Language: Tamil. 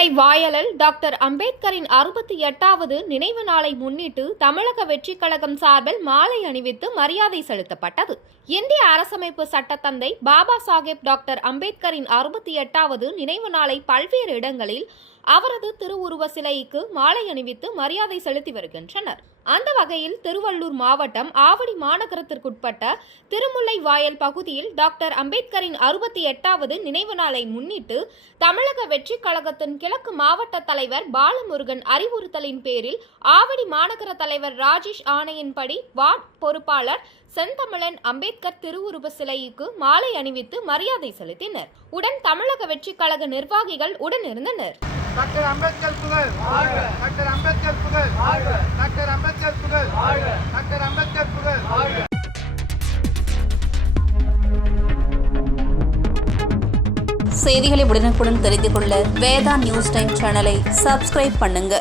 திருமுல்லை வாயலில் டாக்டர் அம்பேத்கரின் அறுபத்தி எட்டாவது நினைவு நாளை முன்னிட்டு தமிழக வெற்றிக் கழகம் சார்பில் மாலை அணிவித்து மரியாதை செலுத்தப்பட்டது. இந்திய அரசமைப்பு சட்டத்தந்தை பாபா சாஹேப் டாக்டர் அம்பேத்கரின் அறுபத்தி எட்டாவது நினைவு நாளை பல்வேறு இடங்களில் அவரது திருவுருவ சிலைக்கு மாலை அணிவித்து மரியாதை செலுத்தி வருகின்றனர். அந்த வகையில் திருவள்ளூர் மாவட்டம் ஆவடி மாநகரத்திற்குட்பட்ட திருமுல்லை வாயல் பகுதியில் டாக்டர் அம்பேத்கரின் அறுபத்தி எட்டாவது நினைவு நாளை முன்னிட்டு தமிழக வெற்றிக் கழகத்தின் கிழக்கு மாவட்ட தலைவர் பாலமுருகன் அறிவுறுத்தலின் பேரில் ஆவடி மாநகர தலைவர் ராஜேஷ் ஆணையின்படி வார்டு பொறுப்பாளர் செந்தமிழன் அம்பேத்கர் திருவுருவ சிலைக்கு மாலை அணிவித்து மரியாதை செலுத்தினர். உடன் தமிழக வெற்றிக் கழக நிர்வாகிகள் உடனிருந்தனர். டாக்டர் அம்பேத்கர் புகழ். டாக்டர் அம்பேத்கர் புகழ். டாக்டர் அம்பேத்கர் புகழ். டாக்டர் அம்பேத்கர் புகழ். செய்திகளை உடனுக்குடன் தெரிந்து கொள்ள வேதா நியூஸ் டைம் சேனலை சப்ஸ்கிரைப் பண்ணுங்க.